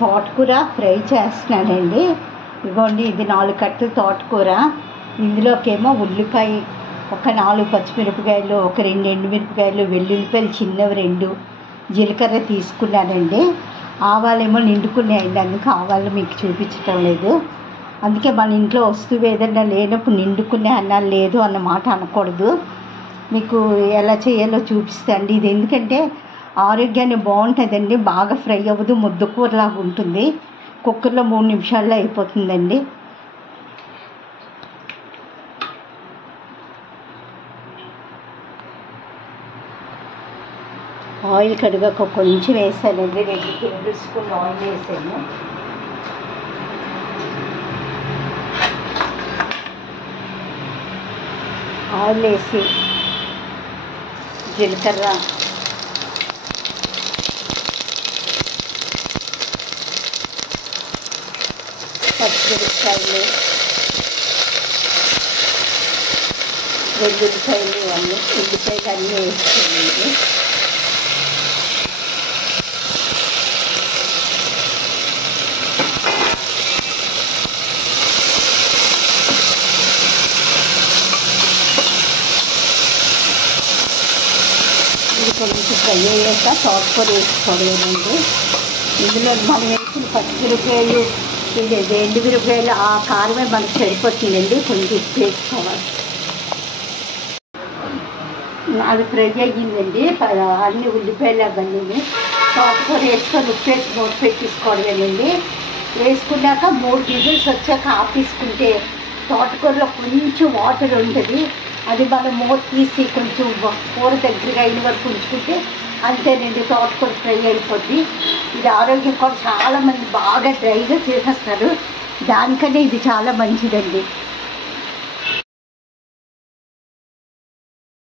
తోటకూర ఫ్రై చేస్తున్నానండి. ఇదిగోండి, ఇది 4 కట్టలు తోటకూర. ఇందులోకేమో ఉల్లిపాయ, ఒక 4 పచ్చిమిరపకాయలు, ఒక 2 ఎండుమిరపకాయలు, వెల్లుల్లిపాయలు చిన్నవి 2, జీలకర్ర తీసుకున్నానండి. ఆవాలేమో నిండుకున్నాయండి, అందుకే ఆవాలు మీకు చూపించటం లేదు. అందుకే మన ఇంట్లో వస్తువు ఏదైనా లేనప్పుడు నిండుకునే అన్నాలు లేదు అన్నమాట అనకూడదు. మీకు ఎలా చేయాలో చూపిస్తాండి. ఇది ఎందుకంటే ఆరోగ్యాన్ని బాగుంటుందండి. బాగా ఫ్రై అవ్వదు, ముద్దకూరలాగా ఉంటుంది. కుక్కర్లో 3 నిమిషాల్లో అయిపోతుందండి. ఆయిల్ కడిగాక కొంచెం వేసానండి, 2 టేబుల్ స్పూన్లు ఆయిల్ వేసాను. ఆయిల్ వేసి జీలకర్ర, పచ్చిమిరపకాయలు, వెల్లుల్లిపాయలు ఉల్లిపాయలు అన్నీ వేసుకోండి. ఇది కొంచెం ఫ్రై అయ్యాక తోటకూర వేసుకోవాలండి. ఇందులో మనం వేసిన పచ్చిమిరపకాయలు, ఇది ఎండుమిరపకాయలు, ఆ కారమే మనకు సరిపోతుందండి. కొంచెం ఉప్పు వేసుకోవాలి. అది ఫ్రై అయ్యిందండి. అన్ని ఉల్లిపాయలు అవన్నీ తోటకూర వేసుకొని ఉప్పు వేసి మూత పెట్టేసుకోవడమేనండి. వేసుకున్నాక 3 విజిల్స్ వచ్చాక ఆపేసుకుంటే తోటకూరలో కొంచెం వాటర్ ఉంటుంది. అది మనం మూత తీసి కొంచెం కూర దగ్గరగా అయిన వరకు ఉంచుకుంటే అంతేనండి, తోటకూర ఫ్రై అయిపోద్ది. ఇది ఆరోగ్యం కూడా చాలామంది బాగా డ్రైగా చేసేస్తారు. దానికనే ఇది చాలా మంచిదండి.